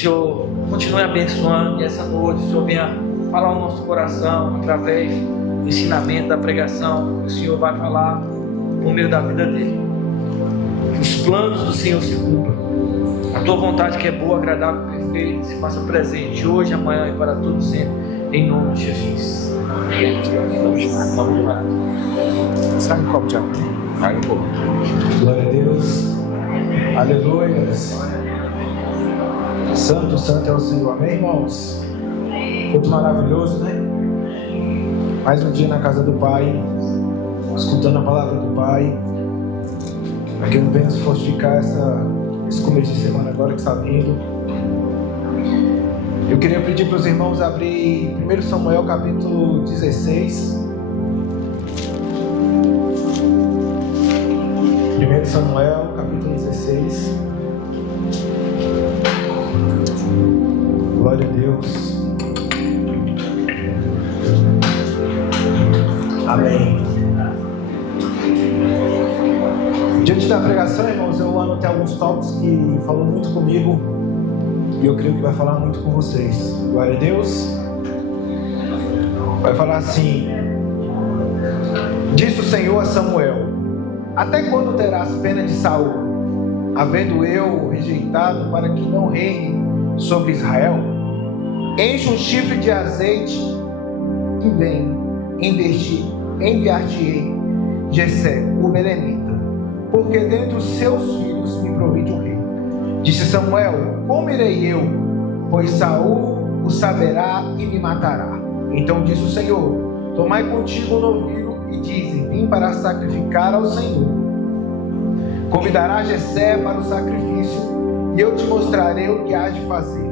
Senhor continue abençoando, e essa noite o Senhor venha falar ao nosso coração através do ensinamento, da pregação que o Senhor vai falar por meio da vida dele. Que os planos do Senhor se cumpram. A tua vontade, que é boa, agradável e perfeita, se faça presente hoje, amanhã e para tudo sempre, em nome de Jesus. Sai um copo de água. Glória a Deus. Aleluia. Santo, santo é o Senhor. Amém, irmãos? Muito maravilhoso, né? Mais um dia na casa do Pai, escutando a palavra do Pai. Para que não venha se fortificar esse começo de semana agora que está vindo. Eu queria pedir para os irmãos abrir 1 Samuel capítulo 16. 1 Samuel capítulo 16. Glória a Deus. Amém. Diante da pregação, irmãos, eu anotei alguns tópicos que falou muito comigo e eu creio que vai falar muito com vocês. Glória a Deus. Vai falar assim: disse o Senhor a Samuel: até quando terás pena de Saul, havendo eu rejeitado, para que não reine sobre Israel? Enche um chifre de azeite e vem, enviar-te-ei Jessé, o belemita, porque dentre os seus filhos me provide um rei. Disse Samuel: como irei eu? Pois Saul o saberá e me matará. Então disse o Senhor: tomai contigo um novilho e dize: vim para sacrificar ao Senhor. Convidará Jessé para o sacrifício, e eu te mostrarei o que hás de fazer,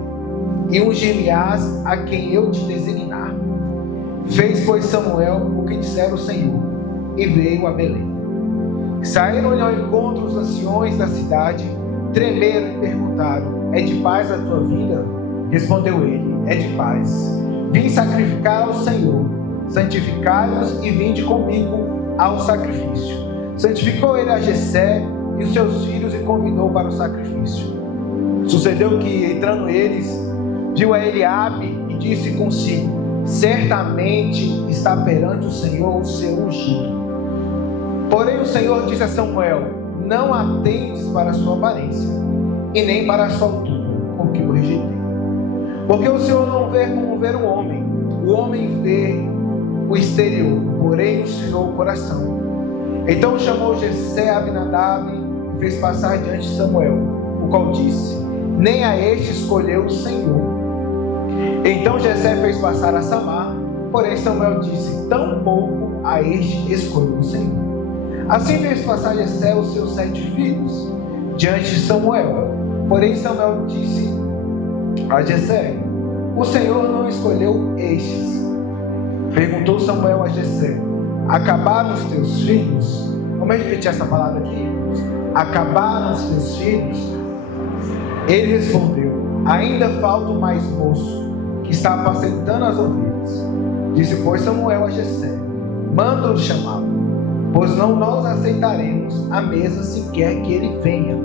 e ungir-me-ás a quem eu te designar. Fez, pois, Samuel o que dissera o Senhor, e veio a Belém. Saíram-lhe ao encontro os anciões da cidade, tremeram e perguntaram: é de paz a tua vinda? Respondeu ele: é de paz. Vim sacrificar ao Senhor. Santificai-vos e vinde comigo ao sacrifício. Santificou ele a Jessé e os seus filhos e convidou para o sacrifício. Sucedeu que, entrando eles, viu a Eliabe e disse consigo: certamente está perante o Senhor o seu ungido. Porém o Senhor disse a Samuel: não atendes para a sua aparência e nem para a sua altura, porque o rejeitei. Porque o Senhor não vê como ver o homem vê o exterior, porém o Senhor o coração. Então chamou Jessé a Abinadab e fez passar diante de Samuel, o qual disse: nem a este escolheu o Senhor. Então Jessé fez passar a Samar, porém Samuel disse: tampouco a este escolheu o Senhor. Assim fez passar Jessé os seus 7 filhos diante de Samuel. Porém Samuel disse a Jessé: o Senhor não escolheu estes. Perguntou Samuel a Jessé: acabaram os teus filhos? Vamos repetir essa palavra aqui? Acabaram os teus filhos? Ele respondeu: ainda falta o mais moço, que está apacentando as ovelhas. Disse, pois, Samuel a Jessé: manda-o chamá-lo, pois não nós aceitaremos a mesa sequer que ele venha.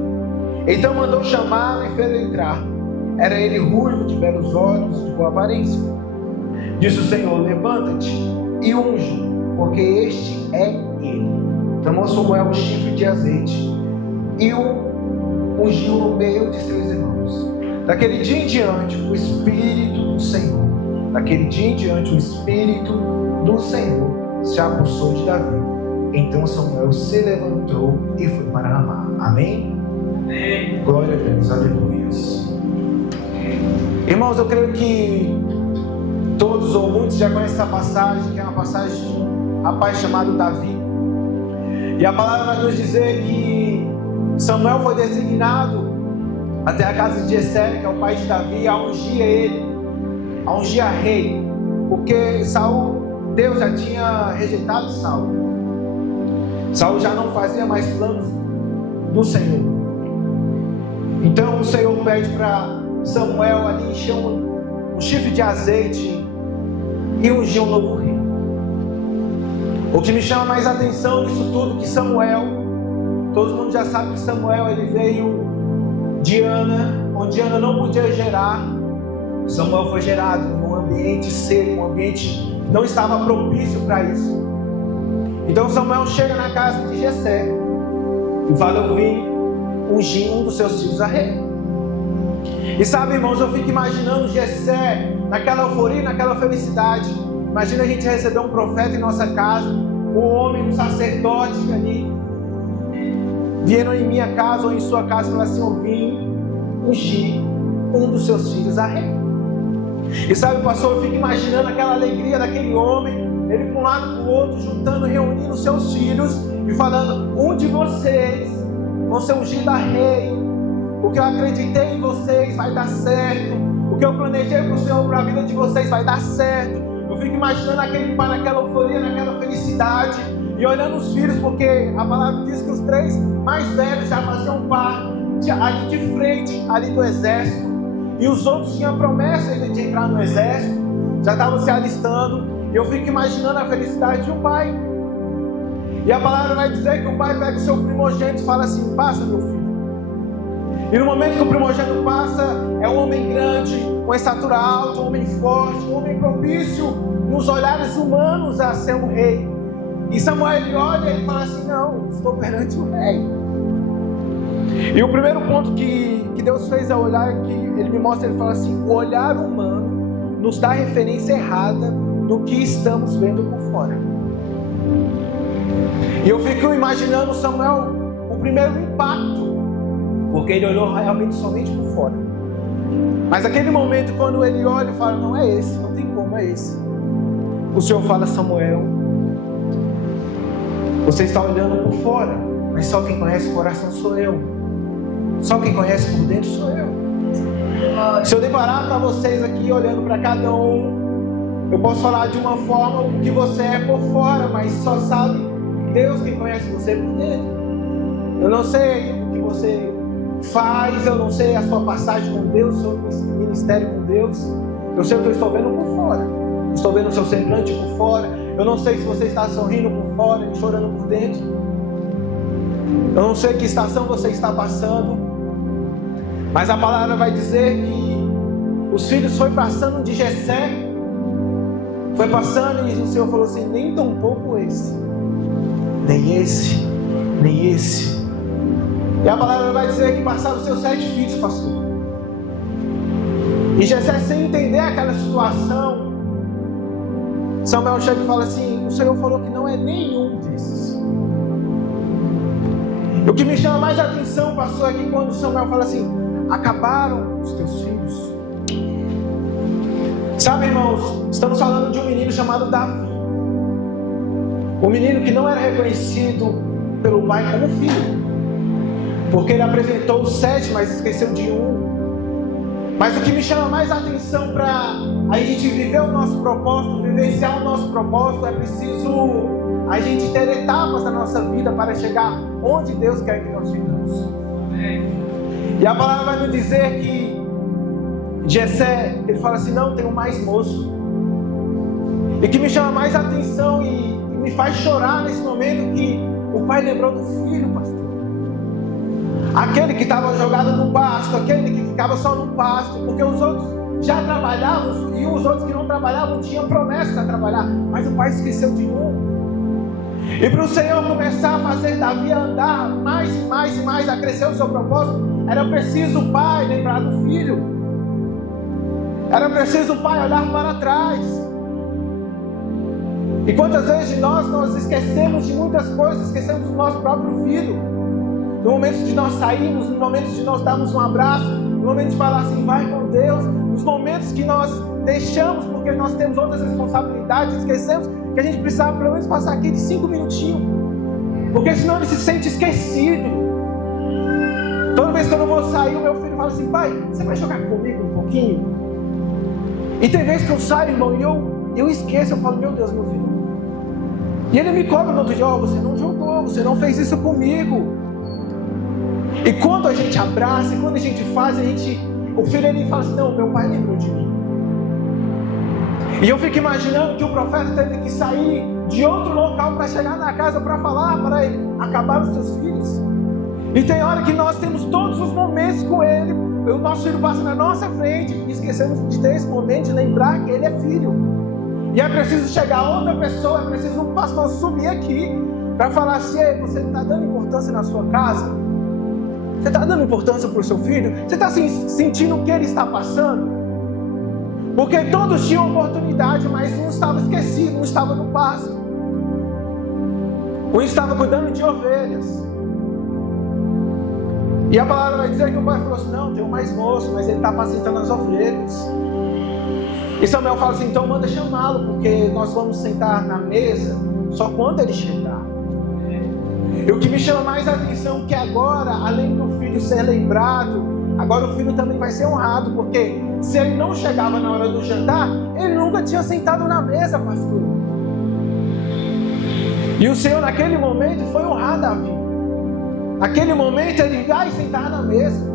Então mandou chamá-lo e fez entrar. Era ele ruivo, de belos olhos, de boa aparência. Disse o Senhor: levanta-te e unge, porque este é ele. Tomou Samuel um chifre de azeite e o ungiu no meio de seus irmãos. Daquele dia em diante, o Espírito do Senhor se apossou de Davi. Então Samuel se levantou e foi para Ramá. Amém? Amém. Glória a Deus, aleluia. Irmãos, eu creio que todos ou muitos já conhecem essa passagem, que é uma passagem de um rapaz chamado Davi. E a palavra vai nos dizer que Samuel foi designado até a casa de Jessé, que é o pai de Davi, a ungir ele, a ungir a rei, porque Deus já tinha rejeitado Saul. Saul já não fazia mais planos do Senhor. Então o Senhor pede para Samuel ali encher um chifre de azeite e ungir um novo rei. O que me chama mais atenção nisso tudo, que Samuel, todo mundo já sabe que Samuel ele veio de Ana, onde Ana não podia gerar, Samuel foi gerado num ambiente seco, um ambiente que não estava propício para isso. Então Samuel chega na casa de Jessé e fala: eu vim ungir um dos seus filhos a rei. E sabe, irmãos, eu fico imaginando Jessé naquela euforia, naquela felicidade. Imagina a gente receber um profeta em nossa casa, um homem, um sacerdote ali, vieram em minha casa ou em sua casa e falaram assim: eu vim ungir um dos seus filhos a rei. E sabe, pastor, eu fico imaginando aquela alegria daquele homem, ele para um lado e para o outro, juntando, reunindo seus filhos e falando: um de vocês vão ser ungidos a rei. O que eu acreditei em vocês vai dar certo. O que eu planejei para o Senhor, para a vida de vocês, vai dar certo. Eu fico imaginando aquele pai naquela euforia, naquela felicidade, e olhando os filhos, porque a palavra diz que os 3 mais velhos já faziam parte ali de frente, ali do exército, e os outros tinham a promessa de entrar no exército, já estavam se alistando. E eu fico imaginando a felicidade de um pai. E a palavra vai dizer que o pai pega o seu primogênito e fala assim: passa, meu filho. E no momento que o primogênito passa, é um homem grande, com estatura alta, um homem forte, um homem propício nos olhares humanos a ser um rei. E Samuel, ele olha e ele fala assim: não, estou perante o rei. E o primeiro ponto que Deus fez ao olhar, que ele me mostra, ele fala assim: o olhar humano nos dá referência errada do que estamos vendo por fora. E eu fico imaginando Samuel, o primeiro impacto, porque ele olhou realmente somente por fora. Mas aquele momento, quando ele olha e fala: não é esse, não tem como, é esse. O Senhor fala: Samuel, você está olhando por fora, mas só quem conhece o coração sou eu. Só quem conhece por dentro sou eu. Se eu deparar para vocês aqui, olhando para cada um, eu posso falar de uma forma o que você é por fora, mas só sabe Deus quem conhece você por dentro. Eu não sei o que você faz, eu não sei a sua passagem com Deus, o seu ministério com Deus. Eu sei o que eu estou vendo por fora. Estou vendo o seu semblante por fora. Eu não sei se você está sorrindo por fora e chorando por dentro. Eu não sei que estação você está passando, mas a palavra vai dizer que os filhos foi passando de Jessé, foi passando, e o Senhor falou assim: nem tão pouco esse, nem esse, nem esse. E a palavra vai dizer que passaram os seus 7 filhos, pastor. E Jessé, sem entender aquela situação, Samuel chega e fala assim: o Senhor falou que não é nenhum desses. O que me chama mais a atenção, pastor, é que quando Samuel fala assim: acabaram os teus filhos. Sabe, irmãos, estamos falando de um menino chamado Davi. Um menino que não era reconhecido pelo pai como filho, porque ele apresentou 7, mas esqueceu de 1. Mas o que me chama mais a atenção para a gente viver o nosso propósito, vivenciar o nosso propósito, é preciso a gente ter etapas na nossa vida para chegar onde Deus quer que nós chegamos. Amém. E a palavra vai nos dizer que Jessé, ele fala assim: não, tem um mais moço. E que me chama mais a atenção e me faz chorar nesse momento, que o pai lembrou do filho, pastor. Aquele que estava jogado no pasto, aquele que ficava só no pasto, porque os outros já trabalhavam e os outros que não trabalhavam tinham promessa de trabalhar, mas o pai esqueceu de um. E para o Senhor começar a fazer Davi andar mais e mais e mais, a crescer o seu propósito, era preciso o pai lembrar do filho. Era preciso o pai olhar para trás. E quantas vezes nós esquecemos de muitas coisas, esquecemos do nosso próprio filho. No momento de nós sairmos, no momento de nós darmos um abraço, no momento de falar assim: vai com Deus, nos momentos que nós deixamos porque nós temos outras responsabilidades, esquecemos que a gente precisava pelo menos passar aqui de 5 minutinhos, porque senão ele se sente esquecido. Toda vez que eu não vou sair, o meu filho fala assim: pai, você vai jogar comigo um pouquinho? E tem vezes que eu saio, irmão, e eu esqueço, eu falo: meu Deus, meu filho. E ele me cobra no outro dia: você não jogou, você não fez isso comigo. E quando a gente abraça, e quando a gente faz, o filho ele fala assim: não, meu pai lembrou de mim. E eu fico imaginando que o profeta teve que sair de outro local para chegar na casa para falar para ele: acabar os seus filhos. E tem hora que nós temos todos os momentos com ele, o nosso filho passa na nossa frente e esquecemos de ter esse momento de lembrar que ele é filho. E é preciso chegar outra pessoa, é preciso um pastor subir aqui para falar assim: ei, você está dando importância na sua casa? Você está dando importância para o seu filho? Você está sentindo o que ele está passando? Porque todos tinham oportunidade, mas um estava esquecido, um estava no pasto, um estava cuidando de ovelhas. E a palavra vai dizer que o pai falou assim: não, tem um mais moço, mas ele está apacentando as ovelhas. E Samuel fala assim: então manda chamá-lo, porque nós vamos sentar na mesa só quando ele chegar. E o que me chama mais a atenção é que agora, além do filho ser lembrado, agora o filho também vai ser honrado, porque se ele não chegava na hora do jantar, ele nunca tinha sentado na mesa, pastor. E o Senhor naquele momento foi honrar Davi. Naquele momento ele vai sentar na mesa.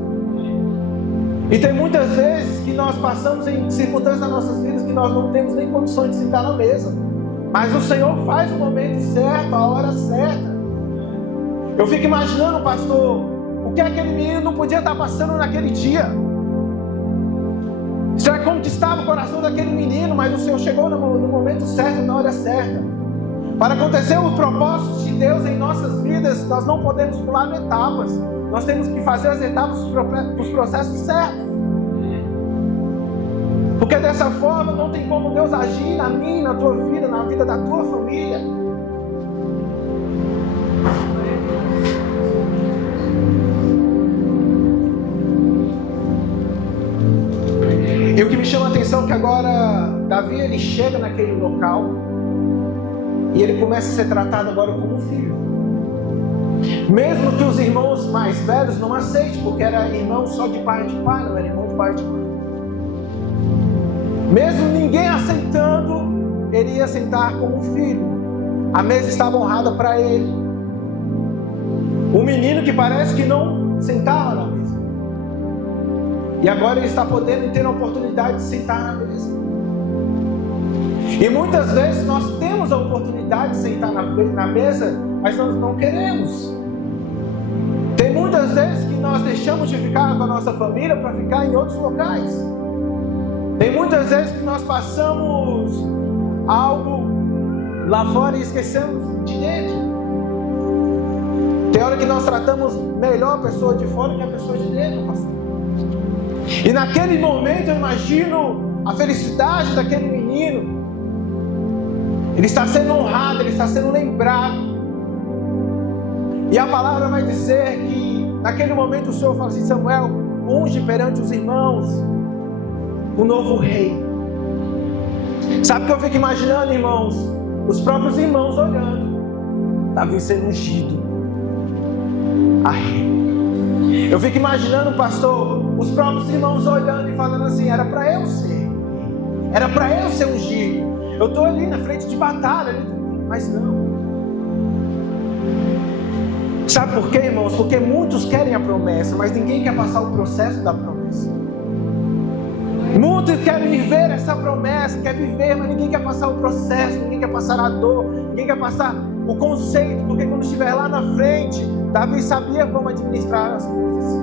E tem muitas vezes que nós passamos em circunstâncias das nossas vidas que nós não temos nem condições de sentar na mesa. Mas o Senhor faz o momento certo, a hora certa. Eu fico imaginando, pastor, o que aquele menino não podia estar passando naquele dia. Será que conquistava o coração daquele menino, mas o Senhor chegou no momento certo, na hora certa. Para acontecer os propósitos de Deus em nossas vidas, nós não podemos pular etapas. Nós temos que fazer as etapas dos processos certos. Porque dessa forma não tem como Deus agir na minha, na tua vida, na vida da tua família. E o que me chama a atenção é que agora Davi ele chega naquele local e ele começa a ser tratado agora como um filho. Mesmo que os irmãos mais velhos não aceitem, porque era irmão só de pai de pai, não era irmão de pai de mãe. Mesmo ninguém aceitando, ele ia sentar como um filho. A mesa estava honrada para ele. O menino que parece que não sentava na mesa. E agora ele está podendo ter a oportunidade de sentar na mesa. E muitas vezes nós temos a oportunidade de sentar na mesa, mas nós não queremos. Tem muitas vezes que nós deixamos de ficar com a nossa família para ficar em outros locais. Tem muitas vezes que nós passamos algo lá fora e esquecemos de dentro. Tem hora que nós tratamos melhor a pessoa de fora que a pessoa de dentro, pastor. E naquele momento eu imagino a felicidade daquele menino. Ele está sendo honrado, ele está sendo lembrado. E a palavra vai dizer que naquele momento o Senhor fala assim: Samuel, unge perante os irmãos o novo rei. Sabe o que eu fico imaginando, irmãos? Os próprios irmãos olhando Davi sendo ungido a rei. Eu fico imaginando, pastor, os próprios irmãos olhando e falando assim: era para eu ser, era para eu ser ungido. Eu estou ali na frente de batalha, mas não. Sabe por quê, irmãos? Porque muitos querem a promessa, mas ninguém quer passar o processo da promessa. Muitos querem viver essa promessa, quer viver, mas ninguém quer passar o processo, ninguém quer passar a dor, ninguém quer passar o conceito, porque quando estiver lá na frente, Davi sabia como administrar as coisas.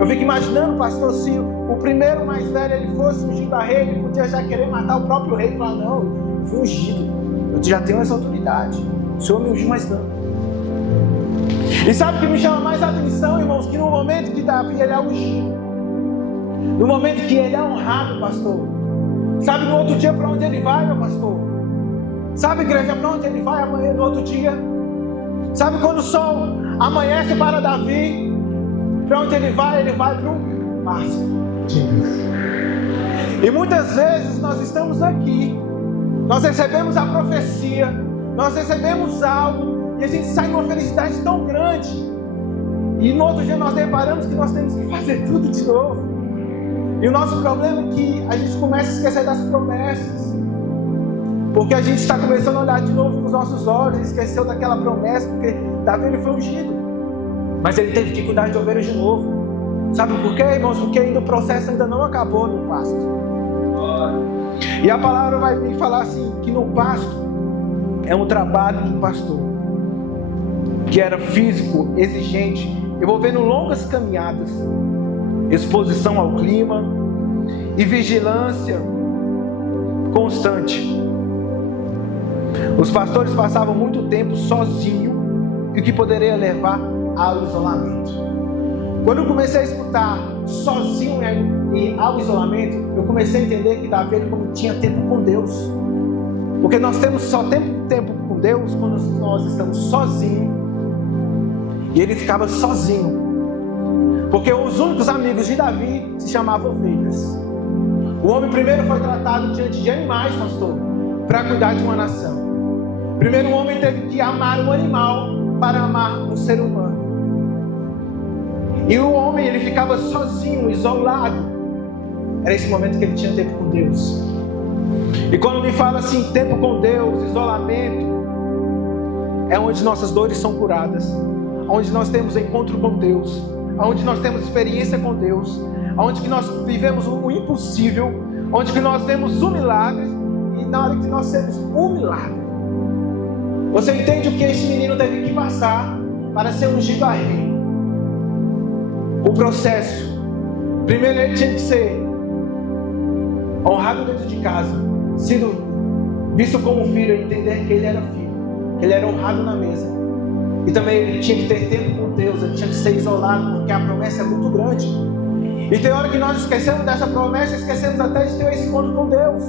Eu fico imaginando, pastor, se o primeiro mais velho ele fosse ungido a rei, ele podia já querer matar o próprio rei e falar: não, eu fui ungido, eu já tenho essa autoridade, o Senhor me ungiu, mas não. E sabe o que me chama mais a atenção, irmãos? Que no momento que Davi ele é ungido, no momento que ele é honrado, pastor, sabe no outro dia para onde ele vai, meu pastor? Sabe, igreja, para onde ele vai amanhã, no outro dia? Sabe quando o sol amanhece para Davi, para onde ele vai? Ele vai para o pasto. E muitas vezes nós estamos aqui, nós recebemos a profecia, nós recebemos algo, e a gente sai numa felicidade tão grande, e no outro dia nós deparamos que nós temos que fazer tudo de novo. E o nosso problema é que a gente começa a esquecer das promessas, porque a gente está começando a olhar de novo com os nossos olhos e esqueceu daquela promessa, porque Davi ele foi ungido, mas ele teve que cuidar de ovelhas de novo. Sabe por quê, irmãos? Porque ainda o processo ainda não acabou no pasto. E a palavra vai me falar assim, que no pasto é um trabalho de um pastor, que era físico, exigente, envolvendo longas caminhadas. exposição ao clima e vigilância constante. Os pastores passavam muito tempo sozinhos, o que poderia levar ao isolamento. Quando eu comecei a escutar sozinho e ao isolamento, eu comecei a entender que Davi tinha tempo com Deus. Porque nós temos só tempo com Deus quando nós estamos sozinhos. E ele ficava sozinho. Porque os únicos amigos de Davi se chamavam ovelhas. O homem primeiro foi tratado diante de animais, pastor, para cuidar de uma nação. Primeiro o homem teve que amar um animal para amar um ser humano. E o homem, ele ficava sozinho, isolado. Era esse momento que ele tinha tempo com Deus. E quando me fala assim, tempo com Deus, isolamento, é onde nossas dores são curadas, onde nós temos encontro com Deus, onde nós temos experiência com Deus, onde que nós vivemos o impossível, onde que nós vemos um milagre, e na hora que nós temos um milagre, você entende o que este menino teve que passar para ser ungido a rei? O processo. Primeiro ele tinha que ser honrado dentro de casa, sido visto como filho, entender que ele era filho, que ele era honrado na mesa. E também ele tinha que ter tempo com Deus, ele tinha que ser isolado, porque a promessa é muito grande. E tem hora que nós esquecemos dessa promessa, esquecemos até de ter esse encontro com Deus.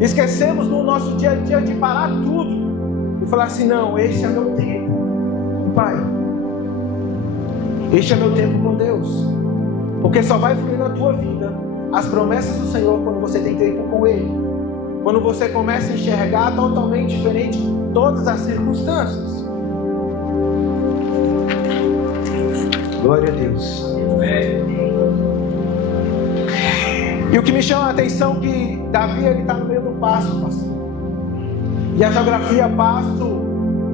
Esquecemos no nosso dia a dia de parar tudo e falar assim, não, este é meu tempo, Pai. Este é meu tempo com Deus. Porque só vai fluir na tua vida as promessas do Senhor quando você tem tempo com Ele. Quando você começa a enxergar totalmente diferente todas as circunstâncias. Glória a Deus. E o que me chama a atenção é que Davi está no meio do pasto, pastor. E a geografia pasto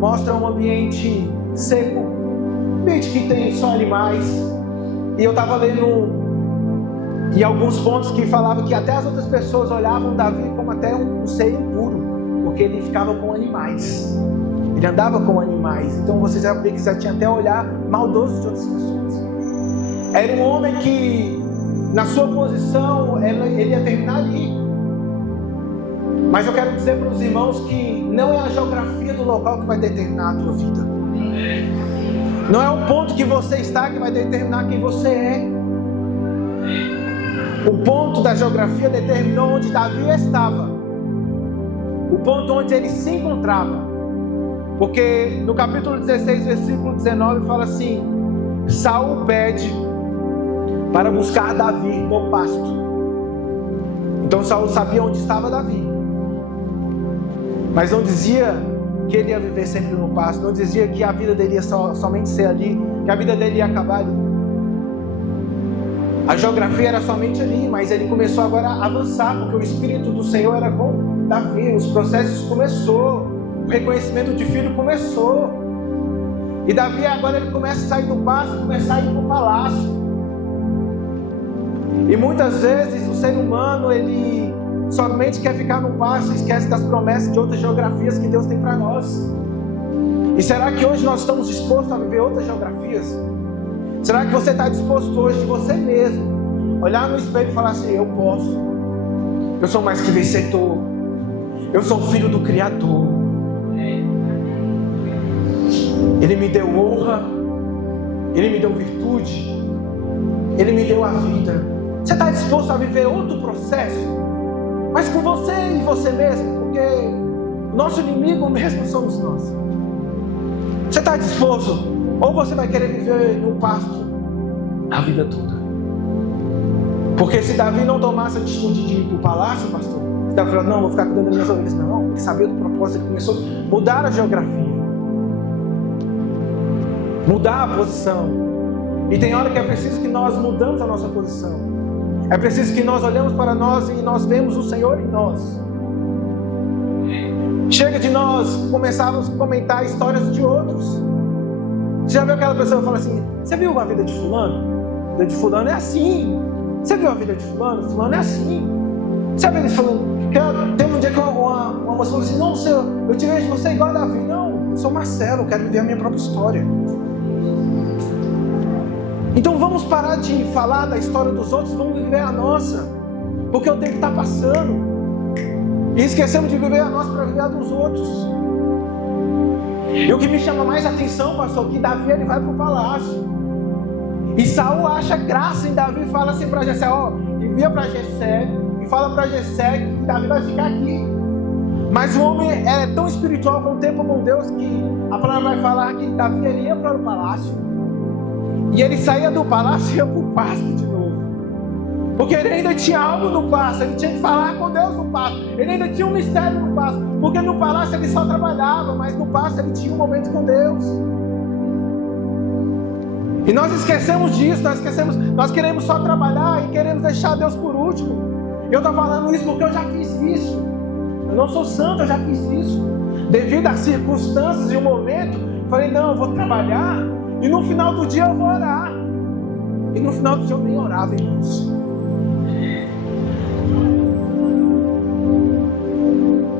mostra um ambiente seco, um ambiente que tem só animais. E eu estava lendo em alguns pontos que falava que até as outras pessoas olhavam Davi como até um ser impuro, porque ele ficava com animais. Ele andava com animais. Então você já vê que já tinha até olhar maldoso de outras pessoas. Era um homem que, na sua posição, ele ia terminar ali. Mas eu quero dizer para os irmãos que não é a geografia do local que vai determinar a tua vida. Não é o ponto que você está que vai determinar quem você é. O ponto da geografia determinou onde Davi estava. O ponto onde ele se encontrava. Porque no capítulo 16, versículo 19, fala assim: Saul pede para buscar Davi no pasto. Então Saul sabia onde estava Davi, mas não dizia que ele ia viver sempre no pasto, não dizia que a vida dele ia somente ser ali, que a vida dele ia acabar ali. A geografia era somente ali, mas ele começou agora a avançar, porque o Espírito do Senhor era com Davi. Os processos começou, o reconhecimento de filho começou, e Davi agora ele começa a sair do pasto, começa a ir para o palácio. E muitas vezes o ser humano, ele somente quer ficar no pasto e esquece das promessas de outras geografias que Deus tem para nós. E será que hoje nós estamos dispostos a viver outras geografias? Será que você está disposto hoje de você mesmo olhar no espelho e falar assim: eu posso, eu sou mais que vencedor, eu sou filho do Criador, Ele me deu honra, Ele me deu virtude, Ele me deu a vida. Você está disposto a viver outro processo, mas com você e você mesmo, porque o nosso inimigo mesmo somos nós. Você está disposto? Ou você vai querer viver no pasto a vida toda? Porque se Davi não tomasse a atitude de ir para o palácio, pastor, você vai falar: não, vou ficar cuidando das minhas ovelhas. Não, ele sabia do propósito, ele começou a mudar a geografia, mudar a posição. E tem hora que é preciso que nós mudamos a nossa posição. É preciso que nós olhemos para nós e nós vemos o Senhor em nós. Chega de nós começarmos a comentar histórias de outros. Você já viu aquela pessoa que fala assim: você viu a vida de fulano? A vida de fulano é assim. Você viu a vida de fulano? Fulano é assim. Você viu ele falando? Tem um dia que uma moça falou assim: não, senhor, eu te vejo você igual a Davi. Não, eu sou Marcelo, eu quero viver a minha própria história. Então vamos Vamos parar de falar da história dos outros, vamos viver a nossa. Porque o tempo está passando. E esquecemos de viver a nossa para viver a dos outros. E o que me chama mais atenção, pastor, é que Davi ele vai para o palácio. E Saul acha graça em Davi e fala assim para Jessé, envia para Jessé e fala para Jessé que Davi vai ficar aqui. Mas o homem é tão espiritual com o tempo com Deus que a palavra vai falar que Davi ele ia para o palácio. E ele saía do palácio e ia para o pasto de novo. Porque ele ainda tinha algo no pasto, ele tinha que falar com Deus no pasto. Ele ainda tinha um mistério no pasto. Porque no palácio ele só trabalhava, mas no pasto ele tinha um momento com Deus. E nós esquecemos disso, nós queremos só trabalhar e queremos deixar Deus por último. Eu estou falando isso porque eu já fiz isso. Eu não sou santo, eu já fiz isso. Devido às circunstâncias e o momento, falei, não, eu vou trabalhar e no final do dia eu vou orar. E no final do dia eu nem orava, irmãos.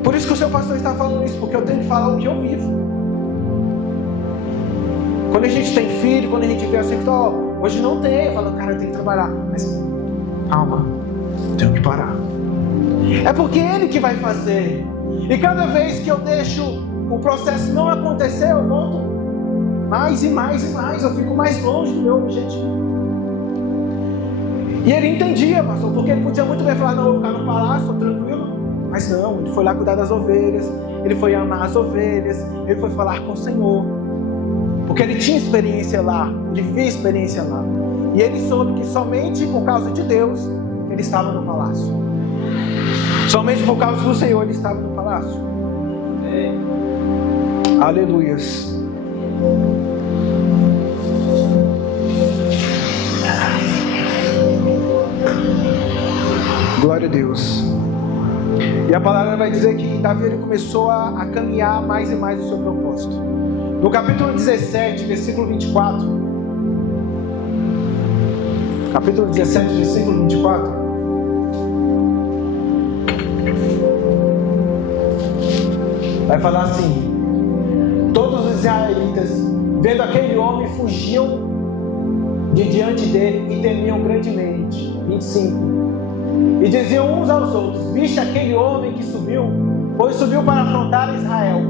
Por isso que o seu pastor está falando isso, porque eu tenho que falar o que eu vivo. Quando a gente tem filho, quando a gente vê assim, hoje não tem, eu falo, cara, eu tenho que trabalhar. Mas, calma, eu tenho que parar. É porque é Ele que vai fazer. E cada vez que eu deixo o processo não acontecer, eu volto mais e mais e mais, eu fico mais longe do meu objetivo. E ele entendia, pastor, porque ele podia muito bem falar, não, eu vou ficar no palácio, estou tranquilo. Mas não, ele foi lá cuidar das ovelhas, ele foi amar as ovelhas, ele foi falar com o Senhor. Porque ele tinha experiência lá, ele vivia experiência lá. E ele soube que somente por causa de Deus, ele estava no palácio. Somente por causa do Senhor, ele estava no palácio. Aleluias. Glória a Deus. E a palavra vai dizer que Davi ele começou a caminhar mais e mais o seu propósito. No capítulo 17, versículo 24. Capítulo 17, versículo 24. Vai falar assim: todos os israelitas, vendo aquele homem, fugiam de diante dele e temiam grandemente. 25. E diziam uns aos outros: viste aquele homem que subiu, pois subiu para afrontar Israel.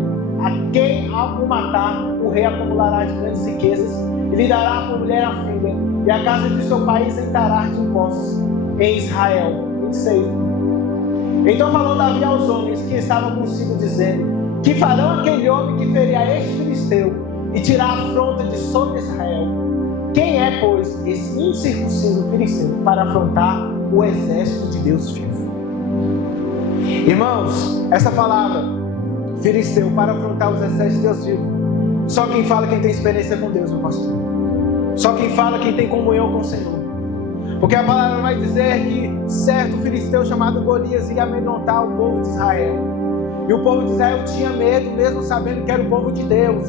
A quem ao o matar, o rei acumulará de grandes riquezas e lhe dará por mulher a filha, e a casa de seu pai isentará de impostos em Israel. 26. Então falou Davi aos homens que estavam consigo, dizendo: que farão aquele homem que ferir a este filisteu e tirar a afronta de sobre Israel? Quem é, pois, esse incircunciso filisteu para afrontar o exército de Deus vivo? Irmãos, essa palavra, filisteu, para afrontar os exércitos de Deus vivo, só quem fala quem tem experiência com Deus, meu pastor. Só quem fala quem tem comunhão com o Senhor. Porque a palavra vai dizer que certo filisteu chamado Golias ia amedrontar o povo de Israel. E o povo de Israel tinha medo, mesmo sabendo que era o povo de Deus.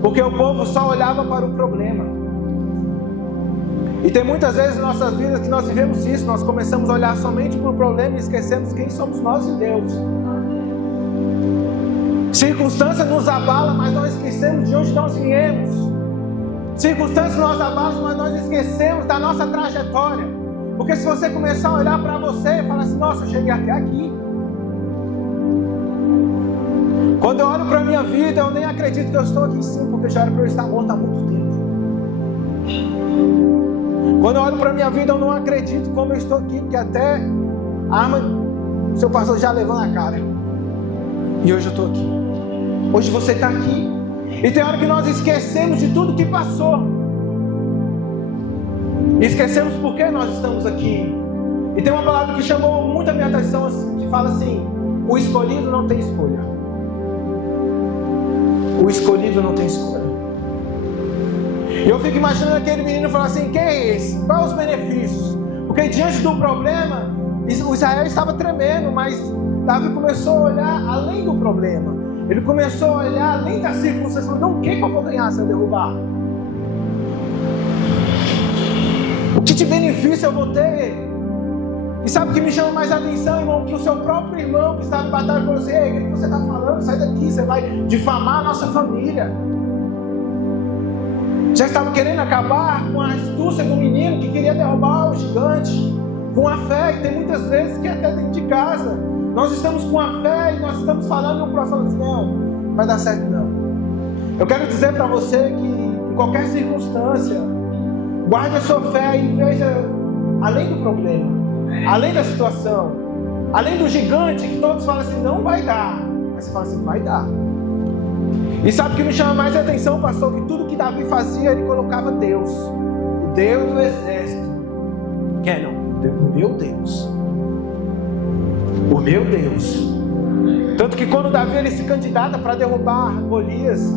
Porque o povo só olhava para o problema. E tem muitas vezes em nossas vidas que nós vivemos isso. Nós começamos a olhar somente para o problema e esquecemos quem somos nós e Deus. Circunstância nos abala, mas nós esquecemos de onde nós viemos. Circunstâncias nos abalam, mas nós esquecemos da nossa trajetória. Porque se você começar a olhar para você e falar assim: nossa, eu cheguei até aqui. Quando eu olho para a minha vida, eu nem acredito que eu estou aqui sim, porque já era para eu estar morto há muito tempo. Quando eu olho para a minha vida, eu não acredito como eu estou aqui, porque até a arma do seu pastor já levou na cara. E hoje eu estou aqui. Hoje você está aqui. E tem hora que nós esquecemos de tudo que passou. E esquecemos por que nós estamos aqui. E tem uma palavra que chamou muito a minha atenção, que fala assim: o escolhido não tem escolha. O escolhido não tem escolha. E eu fico imaginando aquele menino falar assim: quem é esse? Quais os benefícios? Porque diante do problema, o Israel estava tremendo, mas Davi começou a olhar além do problema. Ele começou a olhar além das circunstâncias. Falou: não, o que eu vou ganhar se eu derrubar? O que de benefício eu vou ter? E sabe o que me chama mais a atenção, irmão? Que o seu próprio irmão que estava em batalha falou assim: ei, o que você está falando? Sai daqui, você vai difamar a nossa família. Já estavam querendo acabar com a astúcia do menino que queria derrubar o gigante. Com a fé, e tem muitas vezes que até dentro de casa, nós estamos com a fé e nós estamos falando e o próximo fala assim, não, vai dar certo não. Eu quero dizer para você que em qualquer circunstância, guarde a sua fé e veja além do problema, além da situação, além do gigante que todos falam assim, não vai dar. Mas você fala assim, vai dar. E sabe o que me chama mais a atenção, pastor? Que tudo que Davi fazia, ele colocava Deus. O Deus do exército. Quer não? O meu Deus. O meu Deus. Tanto que quando Davi ele se candidata para derrubar Golias,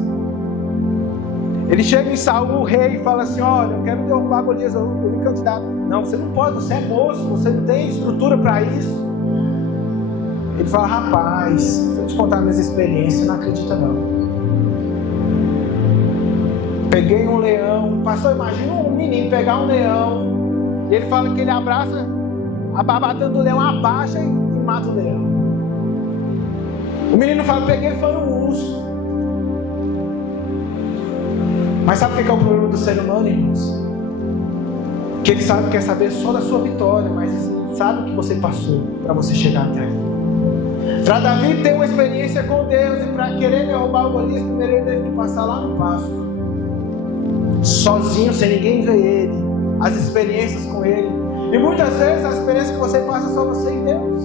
ele chega em Saul, o rei, e fala assim, olha, eu quero derrubar Golias, eu me candidato. Não, você não pode, você é moço, você não tem estrutura para isso. Ele fala, rapaz, se eu te contar minhas experiências, não acredita não. Peguei um leão, pastor, imagina um menino pegar um leão, e ele fala que ele abraça, a barbatana do leão abaixa e mata o leão. O menino fala, peguei foi um urso. Mas sabe o que é o problema do ser humano, irmãos? Que ele sabe que quer saber só da sua vitória, mas sabe o que você passou para você chegar até aí. Para Davi ter uma experiência com Deus e para querer derrubar o Golias, primeiro ele teve que passar lá no pasto, sozinho, sem ninguém ver ele, as experiências com ele. E muitas vezes as experiências que você passa só você e Deus.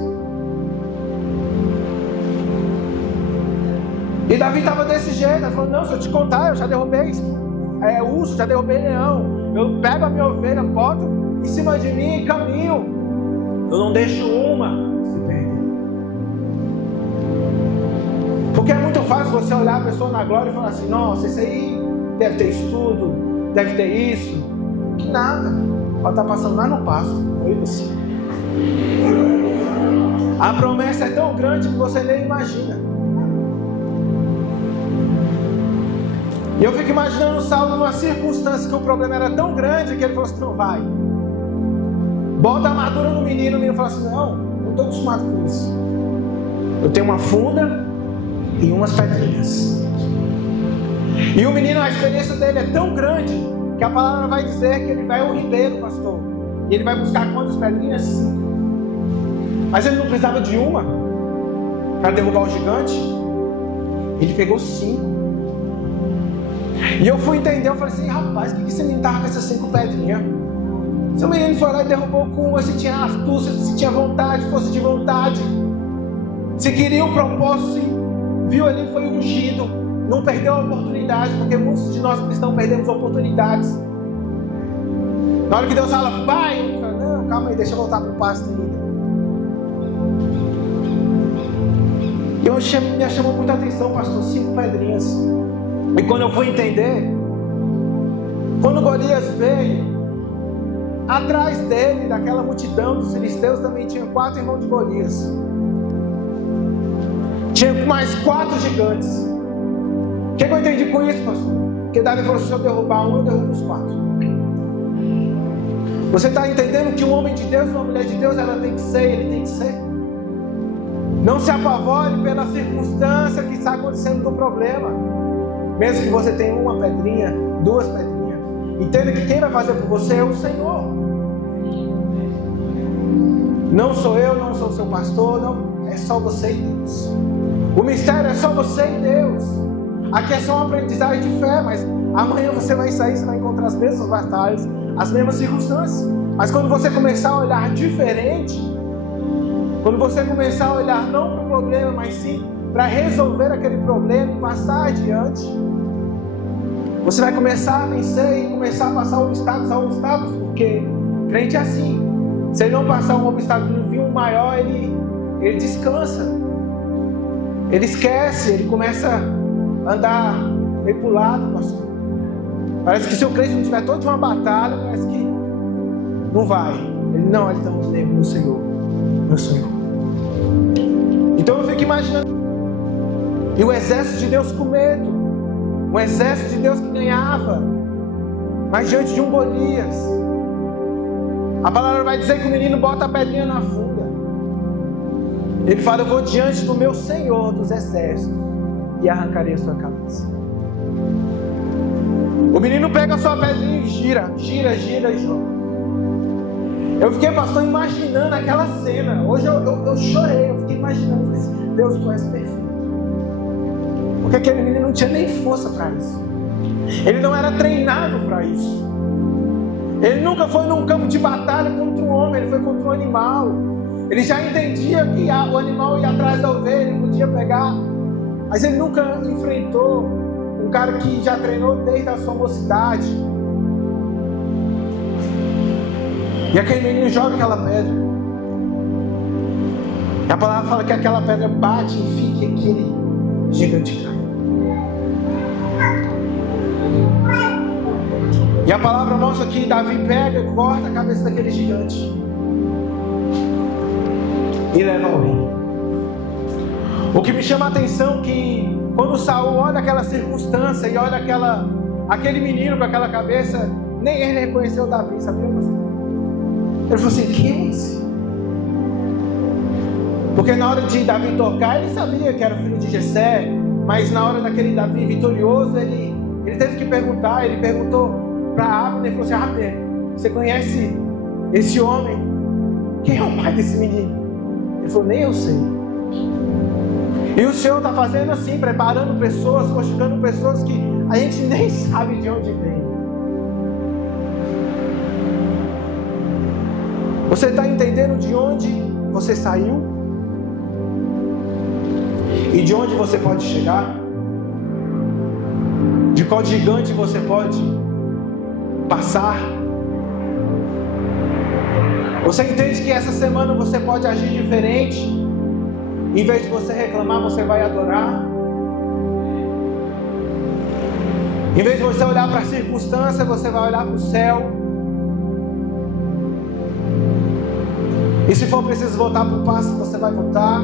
E Davi estava desse jeito, ele falou, não, se eu te contar, eu já derrubei urso, já derrubei leão, eu pego a minha ovelha, boto em cima de mim e caminho, eu não deixo uma se perder. Porque é muito fácil você olhar a pessoa na glória e falar assim, nossa, esse aí deve ter estudo, deve ter isso, que nada, ela está passando lá no pasto, não é você. A promessa é tão grande que você nem imagina. E eu fico imaginando o Saulo numa circunstância que o problema era tão grande que ele falou assim, não vai. Bota a armadura no menino, o menino fala assim, não estou acostumado com isso. Eu tenho uma funda e umas pedrinhas. E o menino, a experiência dele é tão grande que a palavra vai dizer que ele vai ao ribeiro, pastor. E ele vai buscar quantas pedrinhas? 5. Mas ele não precisava de uma para derrubar o gigante. Ele pegou 5. E eu fui entender, eu falei assim, rapaz, o que esse menino estava com essas 5 pedrinhas? Se o menino foi lá e derrubou com uma, se tinha astúcia, se tinha vontade, força de vontade, se queria um propósito, se viu ali, foi ungido, não perdeu a oportunidade, porque muitos de nós cristãos perdemos oportunidades. Na hora que Deus fala, vai, ele fala, não, calma aí, deixa eu voltar para o pasto ainda. E me chamou muita atenção, pastor, 5 pedrinhas. E quando eu fui entender, quando Golias veio, atrás dele, daquela multidão dos filisteus, também tinha 4 irmãos de Golias. Tinha mais 4 gigantes. O que eu entendi com isso, pastor? Porque Davi falou, se eu derrubar um, eu derrubo os 4. Você está entendendo que um homem de Deus, uma mulher de Deus, ela tem que ser, ele tem que ser. Não se apavore pela circunstância que está acontecendo do problema. Mesmo que você tenha uma pedrinha, 2 pedrinhas, entenda que quem vai fazer por você é o Senhor. Não sou eu, não sou o seu pastor, não, é só você e Deus. O mistério é só você e Deus. Aqui é só uma aprendizagem de fé, mas amanhã você vai sair, você vai encontrar as mesmas batalhas, as mesmas circunstâncias. Mas quando você começar a olhar diferente, quando você começar a olhar não para o problema, mas sim para resolver aquele problema e passar adiante, você vai começar a vencer e começar a passar obstáculos, porque crente é assim. Se ele não passar um obstáculo e vir um maior, ele descansa, ele esquece, ele começa a andar meio pro lado, pastor. Parece que se o crente não tiver toda uma batalha, parece que não vai. Ele então lembra, meu Senhor. Então eu fico imaginando, e o exército de Deus com medo, um exército de Deus que ganhava, mas diante de um Golias, a palavra vai dizer que o menino bota a pedrinha na funda. Ele fala, eu vou diante do meu Senhor dos exércitos e arrancarei a sua cabeça. O menino pega a sua pedrinha e gira e joga. Eu fiquei, pastor, imaginando aquela cena. Hoje eu chorei, eu fiquei imaginando. Falei assim, Deus, tu és perfeito. Porque aquele menino não tinha nem força para isso. Ele não era treinado para isso. Ele nunca foi num campo de batalha contra um homem, ele foi contra um animal. Ele já entendia que o animal ia atrás da ovelha, ele podia pegar. Mas ele nunca enfrentou um cara que já treinou desde a sua mocidade. E aquele menino joga aquela pedra. E a palavra fala que aquela pedra bate e fica e aquele gigante cai. E a palavra mostra que Davi pega e corta a cabeça daquele gigante e leva ao rei. O que me chama a atenção é que quando Saul olha aquela circunstância e olha aquele menino com aquela cabeça, nem ele reconheceu Davi, sabia, pastor? Ele falou assim, quem é esse? Porque na hora de Davi tocar, ele sabia que era filho de Jessé, mas na hora daquele Davi vitorioso, ele teve que perguntar. Ele perguntou para Abner, ele falou assim, Abner, você conhece esse homem? Quem é o pai desse menino? Ele falou, nem eu sei. E o Senhor está fazendo assim, preparando pessoas, fortificando pessoas que a gente nem sabe de onde vem. Você está entendendo de onde você saiu? E de onde você pode chegar? De qual gigante você pode passar? Você entende que essa semana você pode agir diferente? Em vez de você reclamar, você vai adorar. Em vez de você olhar para a circunstância, você vai olhar para o céu. E se for preciso voltar para o passo, você vai voltar.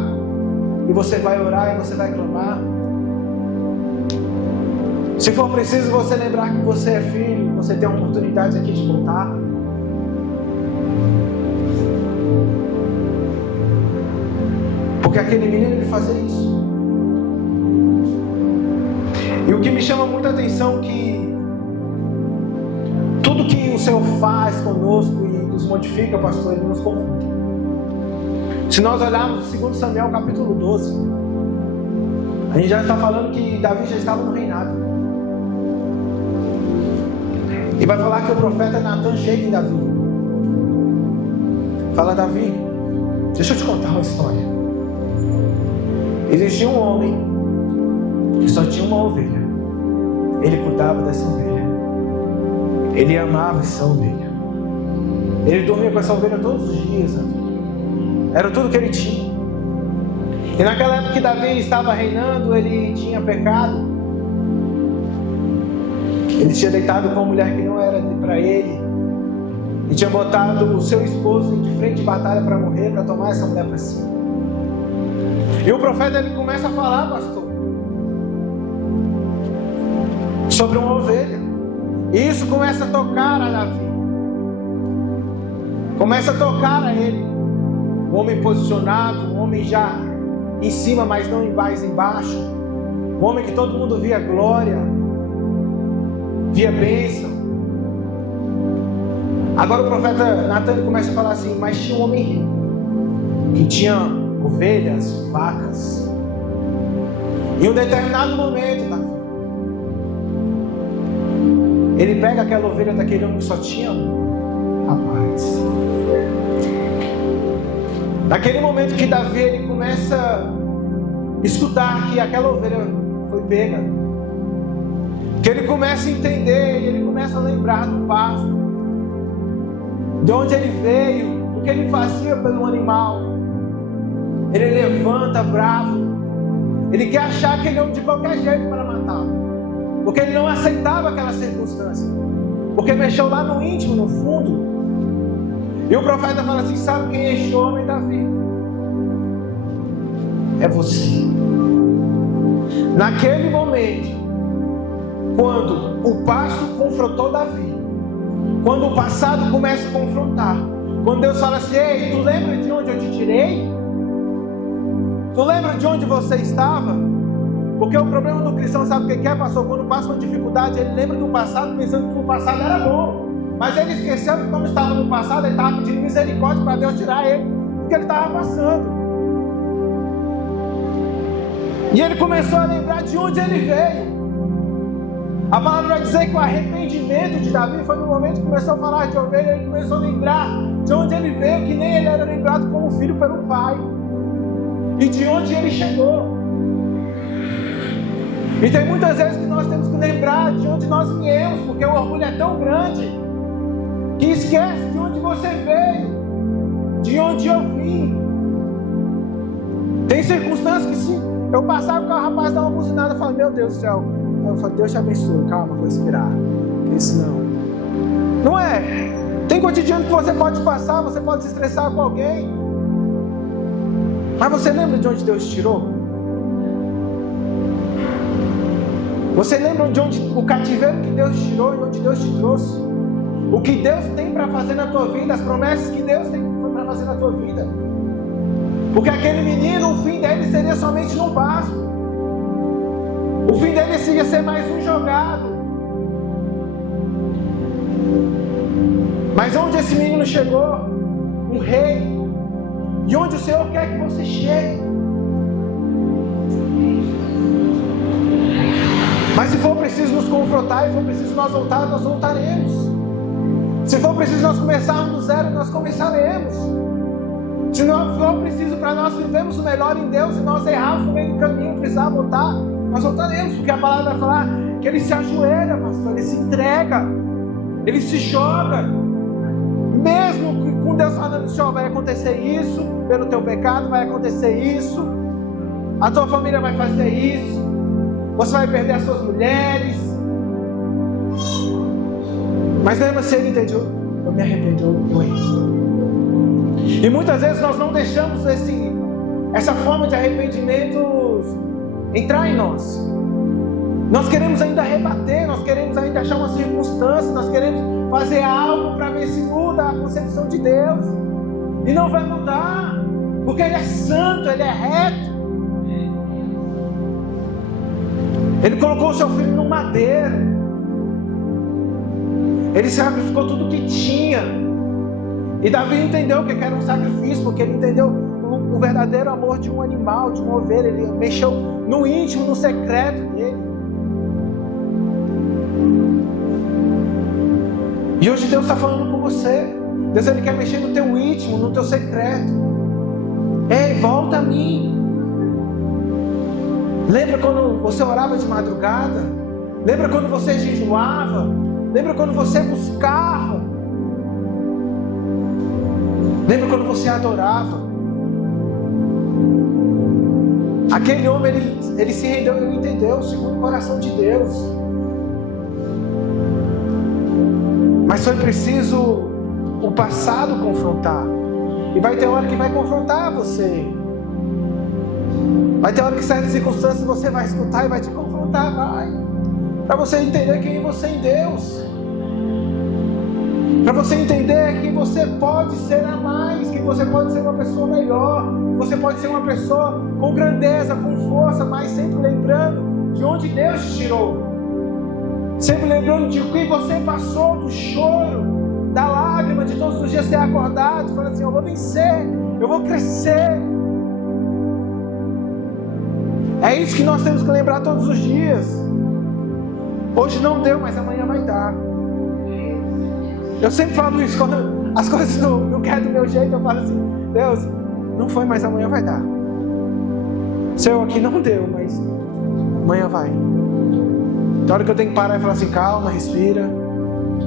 E você vai orar e você vai clamar. Se for preciso você lembrar que você é filho, você tem a oportunidade aqui de voltar. Porque aquele menino, ele fazia isso. E o que me chama muita atenção é que tudo que o Senhor faz conosco e nos modifica, pastor, ele nos confronta. Se nós olharmos 2 Samuel capítulo 12, a gente já está falando que Davi já estava no reinado. E vai falar que o profeta Natan chega em Davi. Fala, Davi, deixa eu te contar uma história. Existia um homem que só tinha uma ovelha. Ele cuidava dessa ovelha. Ele amava essa ovelha. Ele dormia com essa ovelha todos os dias. Era tudo que ele tinha. E naquela época que Davi estava reinando, ele tinha pecado. Ele tinha deitado com uma mulher que não era para ele. E tinha botado o seu esposo de frente de batalha para morrer, para tomar essa mulher para si. E o profeta, ele começa a falar, pastor, sobre uma ovelha. E isso começa a tocar a Davi. Começa a tocar a ele. Um homem posicionado, um homem já em cima, mas não mais embaixo. Um homem que todo mundo via glória, via bênção. Agora o profeta Natan começa a falar assim, mas tinha um homem rico, que tinha ovelhas, vacas. Em um determinado momento, Davi, ele pega aquela ovelha daquele homem que só tinha um rapaz. Naquele momento que Davi, ele começa a escutar que aquela ovelha foi pega, que ele começa a entender, e ele começa a lembrar do pasto, de onde ele veio, do que ele fazia pelo animal. Ele levanta bravo, ele quer achar aquele homem de qualquer jeito para matá-lo, porque ele não aceitava aquela circunstância, porque mexeu lá no íntimo, no fundo. E o profeta fala assim, sabe quem é este homem, Davi? É você. Naquele momento, quando o pasto confrontou Davi, quando o passado começa a confrontar, quando Deus fala assim, ei, tu lembra de onde eu te tirei? Tu lembra de onde você estava? Porque o problema do cristão, sabe o que é, pastor? Quando passa uma dificuldade, ele lembra do passado, pensando que o passado era bom. Mas ele esqueceu que como estava no passado, ele estava pedindo misericórdia para Deus tirar ele do que ele estava passando. E ele começou a lembrar de onde ele veio. A palavra vai dizer que o arrependimento de Davi foi no momento que começou a falar de ovelha, ele começou a lembrar de onde ele veio, que nem ele era lembrado como filho pelo pai. E de onde ele chegou. E tem muitas vezes que nós temos que lembrar de onde nós viemos, porque o orgulho é tão grande que esquece de onde você veio, de onde eu vim. Tem circunstâncias que se eu passar com o rapaz dar uma buzinada, eu falo, meu Deus do céu. Eu falo, Deus te abençoe, calma, vou esperar. Isso não é. Tem cotidiano que você pode passar, você pode se estressar com alguém. Mas você lembra de onde Deus te tirou? Você lembra de onde o cativeiro que Deus te tirou e onde Deus te trouxe? O que Deus tem para fazer na tua vida, as promessas que Deus tem para fazer na tua vida. Porque aquele menino, o fim dele seria somente no pasto. O fim dele seria ser mais um jogado. Mas onde esse menino chegou? Um rei. E onde o Senhor quer que você chegue. Mas se for preciso nos confrontar, se for preciso nós voltar, nós voltaremos. Se for preciso nós começarmos do zero, nós começaremos. Se não for preciso para nós vivermos o melhor em Deus e nós errarmos no meio do caminho, precisar voltar, nós voltaremos. Porque a palavra vai falar que ele se ajoelha, pastor, ele se entrega, ele se joga. Mesmo com Deus falando, Senhor, vai acontecer isso, pelo teu pecado vai acontecer isso, a tua família vai fazer isso, você vai perder as suas mulheres. Mas lembra se ele entendeu, eu me arrependo, eu errei. E muitas vezes nós não deixamos essa forma de arrependimento entrar em nós. Nós queremos ainda rebater, nós queremos ainda achar uma circunstância, nós queremos fazer algo para ver se muda a concepção de Deus. E não vai mudar, porque Ele é santo, Ele é reto. Ele colocou o seu filho no madeiro. Ele sacrificou tudo o que tinha. E Davi entendeu que era um sacrifício, porque ele entendeu o verdadeiro amor de um animal, de uma ovelha. Ele mexeu no íntimo, no secreto dele. E hoje Deus está falando com você. Deus, Ele quer mexer no teu íntimo, no teu secreto. Ei, volta a mim. Lembra quando você orava de madrugada? Lembra quando você jejuava? Lembra quando você buscava? Lembra quando você adorava? Aquele homem, ele se rendeu, ele entendeu, segundo o coração de Deus. Mas foi preciso o passado confrontar. E vai ter hora que vai confrontar você. Vai ter hora que certas circunstâncias você vai escutar e vai te confrontar, vai. Para você entender quem você é em Deus. Para você entender que você pode ser a mais, que você pode ser uma pessoa melhor, que você pode ser uma pessoa com grandeza, com força, mas sempre lembrando de onde Deus te tirou. Sempre lembrando de o que você passou, do choro, da lágrima, de todos os dias ter acordado, falando assim, eu vou vencer, eu vou crescer. É isso que nós temos que lembrar todos os dias. Hoje não deu, mas amanhã vai dar. Eu sempre falo isso, quando as coisas não querem do meu jeito, eu falo assim, Deus, não foi, mas amanhã vai dar. Seu aqui não deu, mas amanhã vai. Tem hora que eu tenho que parar e falar assim, calma, respira,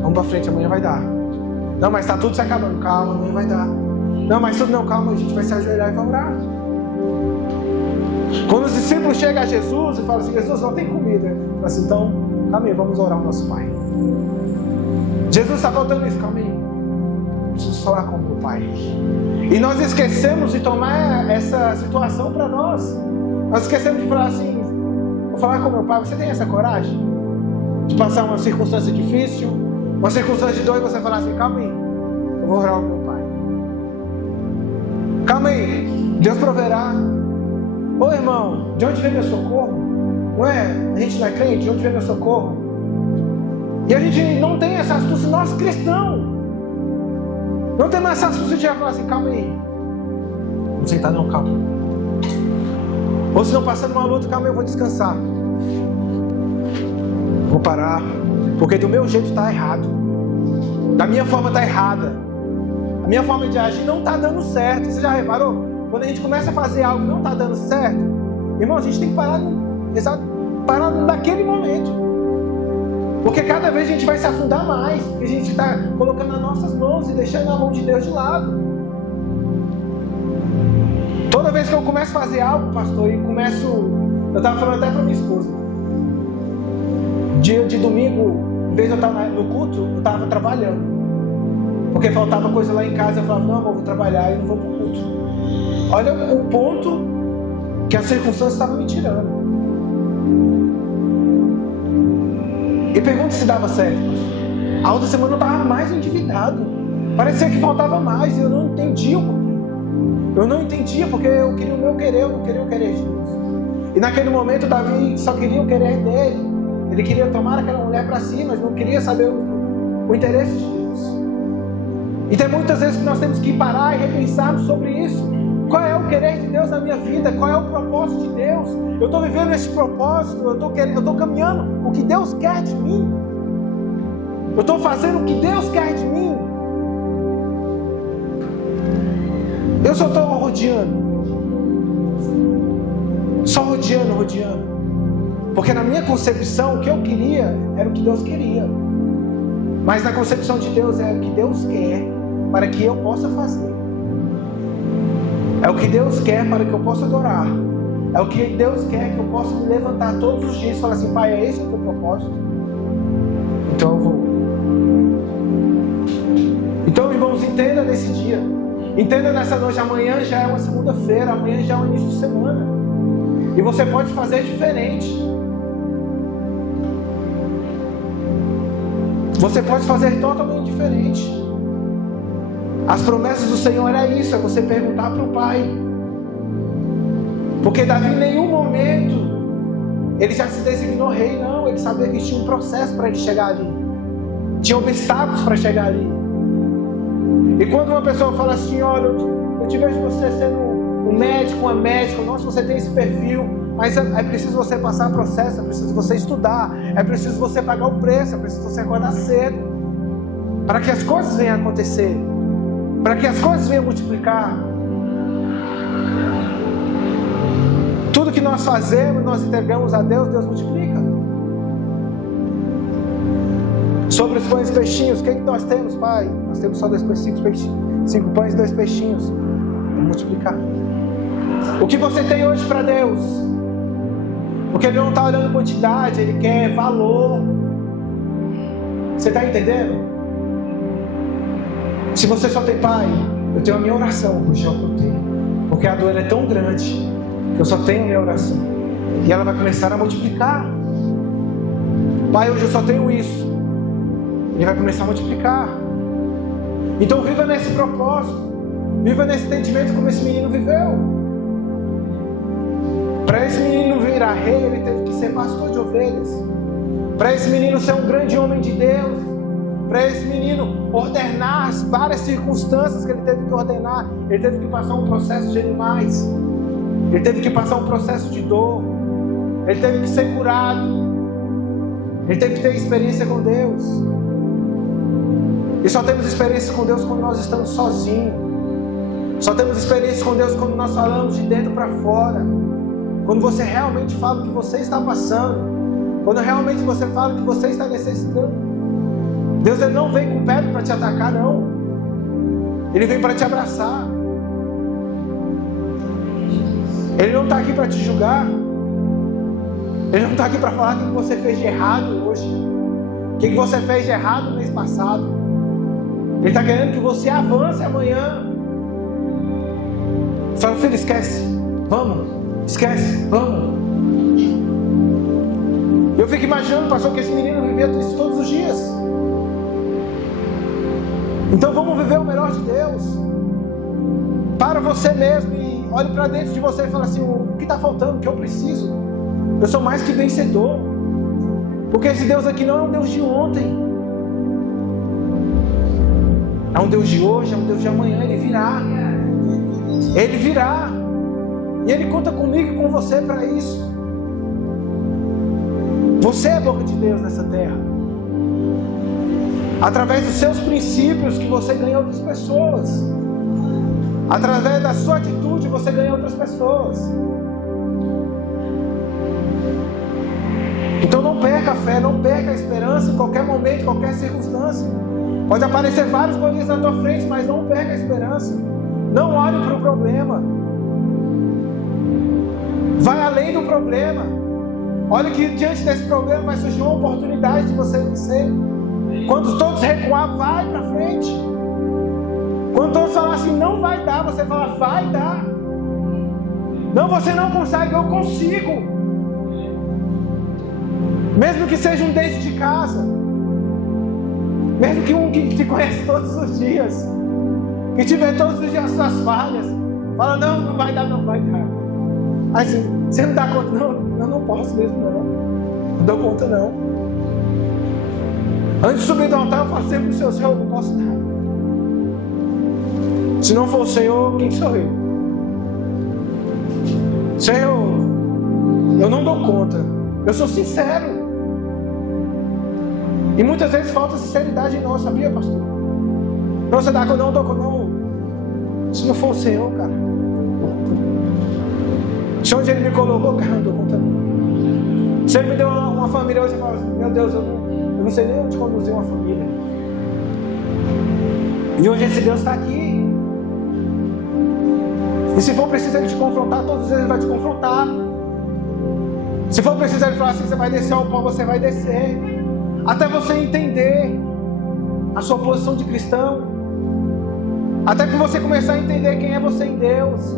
vamos pra frente, amanhã vai dar. Não, mas tá tudo se acabando, calma, amanhã vai dar. Não, mas tudo não, calma, a gente vai se ajoelhar e vai orar. Quando os discípulos chegam a Jesus e falam assim, Jesus, não tem comida. Ele fala assim, então, calma aí, vamos orar ao nosso Pai. Jesus está faltando isso, calma aí. Preciso falar com o meu Pai. E nós esquecemos de tomar essa situação para nós. Nós esquecemos de falar assim, vou falar com o meu Pai. Você tem essa coragem? De passar uma circunstância difícil, uma circunstância de dor, e você falar assim, calma aí, eu vou orar ao meu Pai. Calma aí, Deus proverá. Ô irmão, de onde vem meu socorro? Não é? A gente não é crente, de onde vem meu socorro? E a gente não tem essa astúcia, nós cristãos. Não temos essa astúcia de falar assim, calma aí. Vamos sentar não, calma. Ou se não passando uma luta, calma aí, eu vou descansar. Vou parar. Porque do meu jeito está errado. Da minha forma está errada. A minha forma de agir não está dando certo. Você já reparou? Quando a gente começa a fazer algo que não está dando certo, irmão, a gente tem que parar naquele momento. Porque cada vez a gente vai se afundar mais. Porque a gente está colocando nas nossas mãos e deixando a mão de Deus de lado. Toda vez que eu começo a fazer algo, pastor, e começo... Eu estava falando até para minha esposa. Dia de domingo, em vez de eu estar no culto, eu estava trabalhando. Porque faltava coisa lá em casa. Eu falava, não, amor, eu vou trabalhar e não vou para o culto. Olha o ponto que a circunstância estava me tirando. E pergunto se dava certo. A outra semana eu estava mais endividado. Parecia que faltava mais e eu não entendia o porquê. Eu não entendia porque eu queria o meu querer, eu não queria o querer de Deus. E naquele momento Davi só queria o querer dele. Ele queria tomar aquela mulher para si, mas não queria saber o interesse de Deus. E tem muitas vezes que nós temos que parar e repensarmos sobre isso. Qual é o querer de Deus na minha vida? Qual é o propósito de Deus? Eu estou vivendo esse propósito, eu estou caminhando o que Deus quer de mim. Eu estou fazendo o que Deus quer de mim. Eu só estou rodeando. Só rodeando. Porque na minha concepção, o que eu queria era o que Deus queria. Mas na concepção de Deus é o que Deus quer para que eu possa fazer. É o que Deus quer para que eu possa adorar. É o que Deus quer que eu possa me levantar todos os dias e falar assim, Pai, é esse o teu propósito? Então eu vou. Então, irmãos, entenda nesse dia. Entenda nessa noite. Amanhã já é uma segunda-feira. Amanhã já é um início de semana. E você pode fazer diferente. Você pode fazer totalmente diferente. As promessas do Senhor é isso, é você perguntar para o Pai. Porque Davi em nenhum momento ele já se designou rei, não. Ele sabia que tinha um processo para ele chegar ali. Tinha obstáculos para chegar ali. E quando uma pessoa fala assim, olha, eu te vejo você sendo um médico, uma médica, nossa, você tem esse perfil, mas é preciso você passar processo, é preciso você estudar, é preciso você pagar o preço, é preciso você acordar cedo, para que as coisas venham a acontecer. Para que as coisas venham multiplicar. Tudo que nós fazemos, nós entregamos a Deus, Deus multiplica. Sobre os pães e peixinhos, o que nós temos, Pai? Nós temos só 5 pães e 2 peixinhos. Vamos multiplicar. O que você tem hoje para Deus? Porque Ele não está olhando quantidade, Ele quer valor. Você está entendendo? Se você só tem Pai, eu tenho a minha oração, hoje é o que eu tenho. Porque a dor é tão grande que eu só tenho a minha oração. E ela vai começar a multiplicar. Pai, hoje eu só tenho isso. Ele vai começar a multiplicar. Então viva nesse propósito. Viva nesse entendimento como esse menino viveu. Para esse menino virar rei, ele teve que ser pastor de ovelhas. Para esse menino ser um grande homem de Deus. Para esse menino ordenar as várias circunstâncias que ele teve que ordenar. Ele teve que passar um processo de animais. Ele teve que passar um processo de dor. Ele teve que ser curado. Ele teve que ter experiência com Deus. E só temos experiência com Deus quando nós estamos sozinhos. Só temos experiência com Deus quando nós falamos de dentro para fora. Quando você realmente fala o que você está passando. Quando realmente você fala o que você está necessitando. Deus, Ele não vem com pedra para te atacar, não. Ele vem para te abraçar. Ele não está aqui para te julgar. Ele não está aqui para falar o que você fez de errado hoje. O que você fez de errado no mês passado. Ele está querendo que você avance amanhã. Fala, filho, esquece. Vamos. Esquece. Vamos. Eu fico imaginando, pastor, que esse menino vivia isso todos os dias. Então vamos viver o melhor de Deus. Para você mesmo e olhe para dentro de você e fala assim, o que está faltando, o que eu preciso. Eu sou mais que vencedor. Porque esse Deus aqui não é um Deus de ontem. É um Deus de hoje, é um Deus de amanhã. Ele virá. Ele virá. E Ele conta comigo e com você para isso. Você é a boca de Deus nessa terra. Através dos seus princípios que você ganha outras pessoas. Através da sua atitude você ganha outras pessoas. Então não perca a fé, não perca a esperança em qualquer momento, em qualquer circunstância. Pode aparecer vários Golias na tua frente, mas não perca a esperança. Não olhe para o problema. Vai além do problema. Olha que diante desse problema vai surgir uma oportunidade de você vencer. Quando todos recuar, vai para frente. Quando todos falar assim, não vai dar, você fala, vai dar. Não, você não consegue, eu consigo. Mesmo que seja um dentro de casa. Mesmo que um que te conhece todos os dias. Que te vê todos os dias as suas falhas. Fala, não vai dar, não vai dar. Aí assim, você não dá conta, não, eu não posso mesmo, não. Não dou conta, não. Antes de subir do altar, eu falo sempre pro Senhor, eu não posso dar. Se não for o Senhor, quem sou eu? Senhor, eu não dou conta. Eu sou sincero. E muitas vezes falta sinceridade em nós, sabia, pastor? Não, você dá conta, não dou conta, não. Se não for o Senhor, cara. Se onde Ele me colocou, cara, não dou conta, não. Se Ele me deu uma família, você fala assim, meu Deus, eu não sei nem onde conduzir uma família. E hoje esse Deus está aqui. E se for preciso Ele te confrontar, todos os dias Ele vai te confrontar. Se for preciso Ele falar assim, você vai descer ao pó, você vai descer. Até você entender a sua posição de cristão. Até que você começar a entender quem é você em Deus.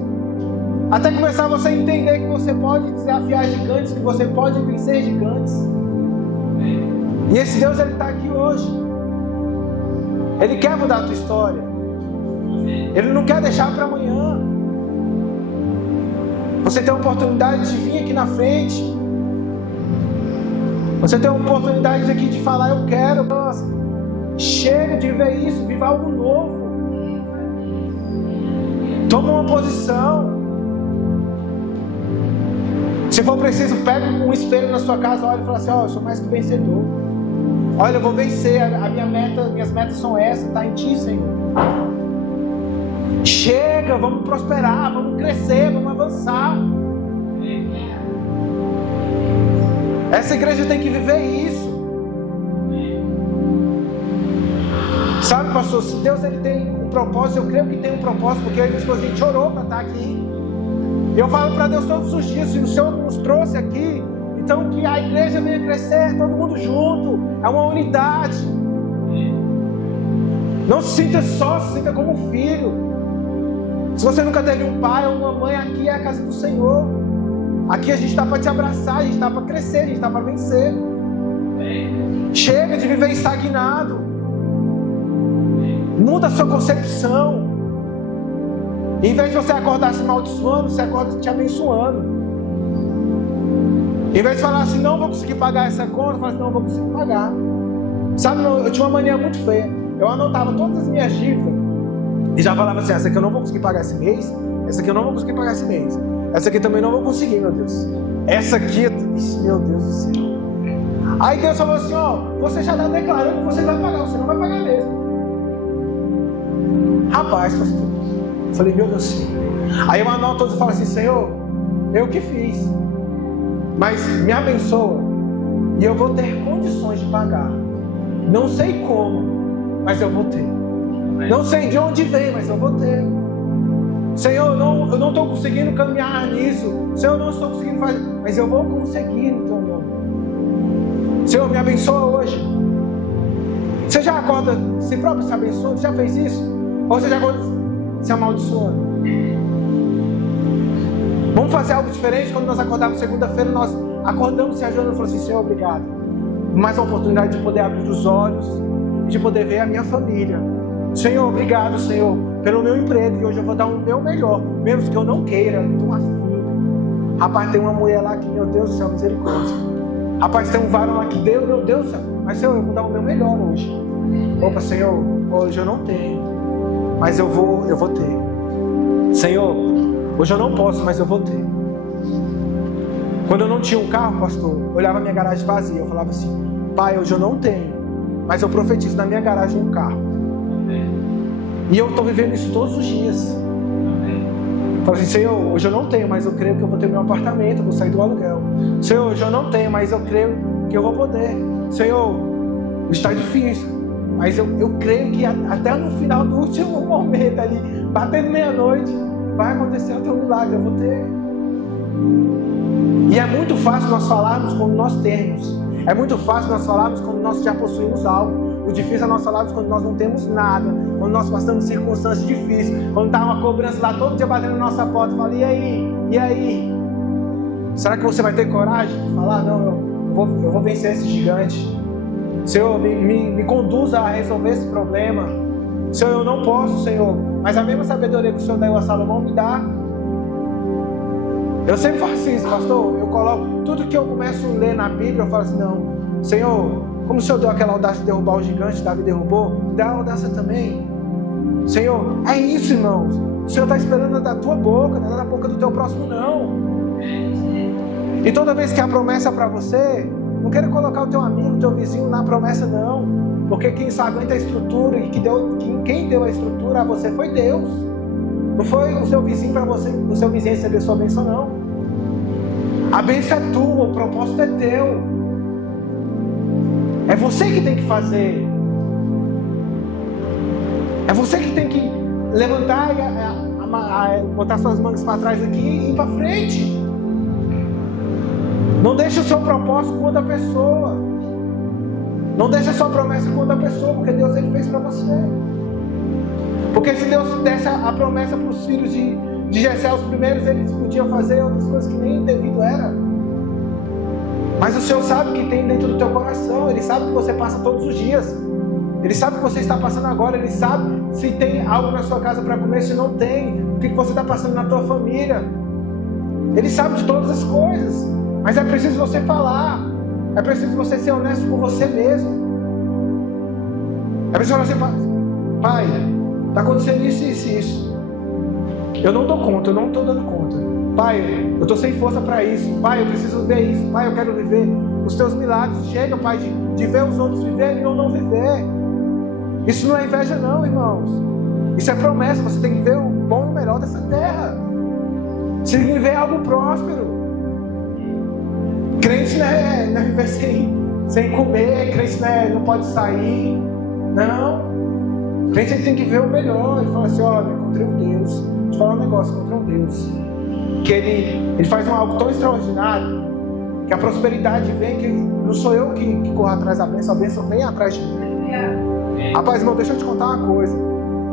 Até começar você a entender que você pode desafiar gigantes, que você pode vencer gigantes. E esse Deus, Ele está aqui hoje. Ele quer mudar a tua história. Ele não quer deixar para amanhã. Você tem a oportunidade de vir aqui na frente. Você tem a oportunidade aqui de falar, eu quero. Nossa, chega de ver isso, viva algo novo. Toma uma posição. Se for preciso, pega um espelho na sua casa, olha e fala assim, eu sou mais que vencedor. Olha, eu vou vencer, minhas metas são essas, está em Ti, Senhor. Chega, vamos prosperar, vamos crescer, vamos avançar. Essa igreja tem que viver isso. Sabe, pastor, se Deus ele tem um propósito, eu creio que tem um propósito, porque a gente orou para estar aqui. Eu falo para Deus todos os dias, se o Senhor nos trouxe aqui, então que a igreja venha crescer, todo mundo junto, é uma unidade. Não se sinta só, se sinta como um filho. Se você nunca teve um pai ou uma mãe, aqui é a casa do Senhor. Aqui a gente está para te abraçar, a gente está para crescer, a gente está para vencer. Chega de viver estagnado. Muda a sua concepção. Em vez de você acordar se amaldiçoando, você acorda te abençoando. Em vez de falar assim, não vou conseguir pagar essa conta, fala assim, não vou conseguir pagar. Sabe, eu tinha uma mania muito feia. Eu anotava todas as minhas dívidas e já falava assim, essa aqui eu não vou conseguir pagar esse mês, essa aqui eu não vou conseguir pagar esse mês, essa aqui também não vou conseguir, meu Deus. Essa aqui, meu Deus do céu. Aí Deus falou assim, você já está declarando que você vai pagar, você não vai pagar mesmo. Rapaz, pastor, eu falei, meu Deus do céu. Aí eu anoto todos e falo assim, Senhor, eu que fiz, mas me abençoa e eu vou ter condições de pagar. Não sei como, mas eu vou ter. Não sei de onde vem, mas eu vou ter. Senhor, eu não estou conseguindo caminhar nisso. Senhor, eu não estou conseguindo fazer, mas eu vou conseguir no Teu nome. Senhor, me abençoa hoje. Você já acorda si próprio se abençoando? Já fez isso? Ou você já acorda se amaldiçoando? Vamos fazer algo diferente. Quando nós acordarmos segunda-feira, nós acordamos se ajudando e falamos assim, Senhor, obrigado. Mais uma oportunidade de poder abrir os olhos e de poder ver a minha família. Senhor, obrigado, Senhor, pelo meu emprego, e hoje eu vou dar o meu melhor, mesmo que eu não queira, eu estou afim. Rapaz, tem uma mulher lá que, meu Deus do céu, misericórdia. Rapaz, tem um varão lá que deu, meu Deus do céu. Mas, Senhor, eu vou dar o meu melhor hoje. Opa, Senhor, hoje eu não tenho, mas eu vou ter. Senhor, hoje eu não posso, mas eu vou ter. Quando eu não tinha um carro, pastor, eu olhava a minha garagem vazia. Eu falava assim: Pai, hoje eu não tenho, mas eu profetizo na minha garagem um carro. E eu estou vivendo isso todos os dias. Eu falo assim: Senhor, hoje eu não tenho, mas eu creio que eu vou ter meu apartamento, eu vou sair do aluguel. Senhor, hoje eu não tenho, mas eu creio que eu vou poder. Senhor, está difícil, mas eu creio que até no final do último momento ali, batendo meia-noite, vai acontecer o teu milagre, eu vou ter. E é muito fácil nós falarmos quando nós temos. É muito fácil nós falarmos quando nós já possuímos algo. O difícil é nós falarmos quando nós não temos nada, quando nós passamos circunstâncias difíceis, quando está uma cobrança lá todo dia batendo na nossa porta, fala: e aí? E aí? Será que você vai ter coragem de falar: não, eu vou vencer esse gigante? Senhor, me conduza a resolver esse problema. Senhor, eu não posso, Senhor, mas a mesma sabedoria que o Senhor deu a Salomão me dá. Eu sempre faço isso, pastor. Eu coloco tudo que eu começo a ler na Bíblia, eu falo assim: não, Senhor, como o Senhor deu aquela audácia de derrubar o gigante, Davi derrubou, dá a audácia também. Senhor, é isso, irmãos. O Senhor está esperando da tua boca, não é da boca do teu próximo, não. E toda vez que a promessa é para você, não quero colocar o teu amigo, o teu vizinho na promessa, não. Porque quem só aguenta a estrutura e quem deu a estrutura a você foi Deus. Não foi o seu vizinho para você, o seu vizinho receber sua bênção, não. A bênção é tua, o propósito é teu. É você que tem que fazer. É você que tem que levantar e botar suas mãos para trás aqui e ir para frente. Não deixe o seu propósito com outra pessoa. Não deixe a sua promessa com outra pessoa, porque Deus ele fez para você. Porque se Deus desse a promessa para os filhos de Jessé, os primeiros, eles podiam fazer outras coisas que nem devido era. Mas o Senhor sabe o que tem dentro do teu coração. Ele sabe o que você passa todos os dias. Ele sabe o que você está passando agora. Ele sabe se tem algo na sua casa para comer, se não tem. O que você está passando na tua família. Ele sabe de todas as coisas. Mas é preciso você falar. É preciso você ser honesto com você mesmo. É preciso você falar assim: Pai, está acontecendo isso, isso e isso. Eu não dou conta, eu não estou dando conta. Pai, eu estou sem força para isso. Pai, eu preciso ver isso. Pai, eu quero viver os teus milagres. Chega, Pai, de ver os outros viverem e eu não viver. Isso não é inveja não, irmãos. Isso é promessa. Você tem que ver o bom e o melhor dessa terra. Você tem que viver algo próspero. Crente não é viver sem comer. Crente não pode sair. Não. Crente ele tem que ver o melhor. Ele fala assim: olha, encontrei um Deus. Deixa eu falar um negócio, encontrei um Deus. Que ele faz algo tão extraordinário, que a prosperidade vem, que não sou eu que corro atrás da bênção, a bênção vem atrás de mim. Rapaz, irmão, deixa eu te contar uma coisa.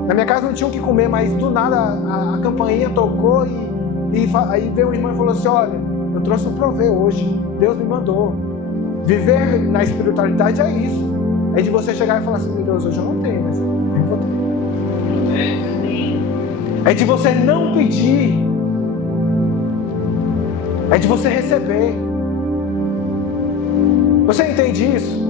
Na minha casa não tinha o que comer, mas do nada a campainha tocou e aí veio um irmão e falou assim: olha, eu trouxe um provê hoje, Deus me mandou. Viver na espiritualidade é isso. É de você chegar e falar assim: meu Deus, hoje eu não tenho, mas eu vou ter. É de você não pedir. É de você receber. Você entende isso?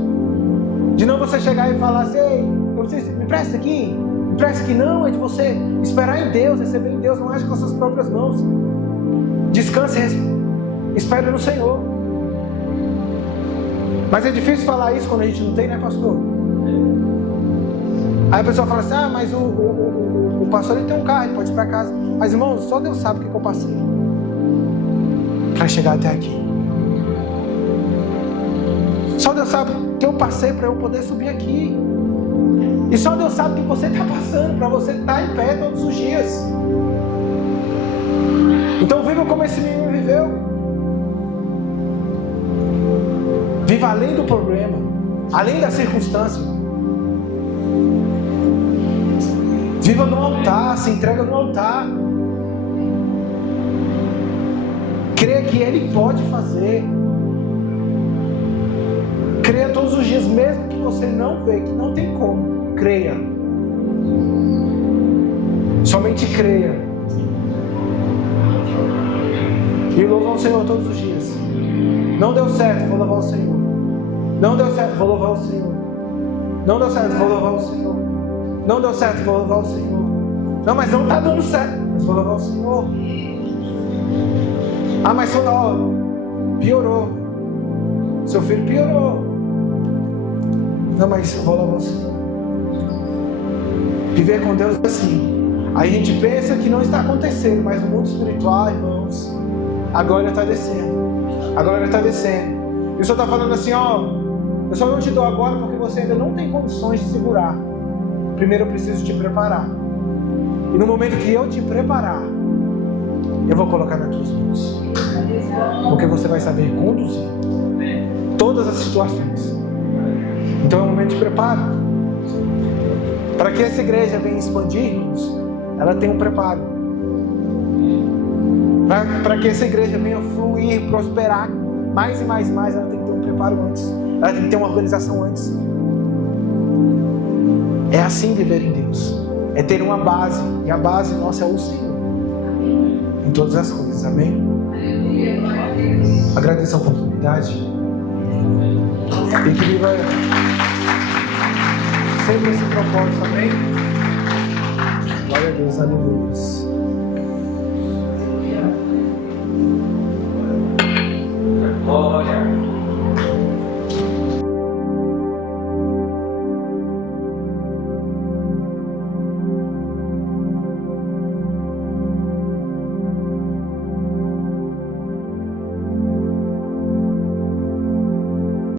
De não você chegar e falar assim: ei, eu preciso, me empresta aqui. Me empresta aqui. Não, é de você esperar em Deus, receber em Deus. Não age com as suas próprias mãos. Descanse e espere no Senhor. Mas é difícil falar isso quando a gente não tem, né, pastor? Aí a pessoa fala assim: ah, mas o pastor ele tem um carro, ele pode ir para casa. Mas irmãos, só Deus sabe o que eu passei para chegar até aqui. Só Deus sabe o que eu passei para eu poder subir aqui. E só Deus sabe o que você está passando para você estar em pé todos os dias. Então viva como esse menino viveu. Viva além do problema, além da circunstância. Viva no altar, se entrega no altar. Creia que Ele pode fazer. Creia todos os dias, mesmo que você não vê, que não tem como. Creia. Somente creia. E louvar o Senhor todos os dias. Não deu certo, vou louvar o Senhor. Não deu certo, vou louvar o Senhor. Não deu certo, vou louvar o Senhor. Não deu certo, vou louvar o Senhor. Não, mas não está dando certo, mas vou louvar o Senhor. Ah, mas só piorou. Seu filho piorou. Não, mas vou louvar o Senhor. Viver com Deus é assim. Aí a gente pensa que não está acontecendo, mas no mundo espiritual, irmãos, a glória está descendo. A glória está descendo. E o Senhor está falando assim, eu só não te dou agora porque você ainda não tem condições de segurar. Primeiro eu preciso te preparar. E no momento que eu te preparar, eu vou colocar nas tuas mãos. Porque você vai saber conduzir todas as situações. Então é um momento de preparo. Para que essa igreja venha expandir, irmãos, ela tem um preparo. Para que essa igreja venha fluir, prosperar mais e mais, ela tem que ter um preparo antes. Ela tem que ter uma organização antes. É assim viver em Deus. É ter uma base. E a base nossa é o Senhor. Em todas as coisas. Amém? Agradeço a oportunidade. E que viva sempre esse propósito. Amém? Glória a Deus. Aleluia.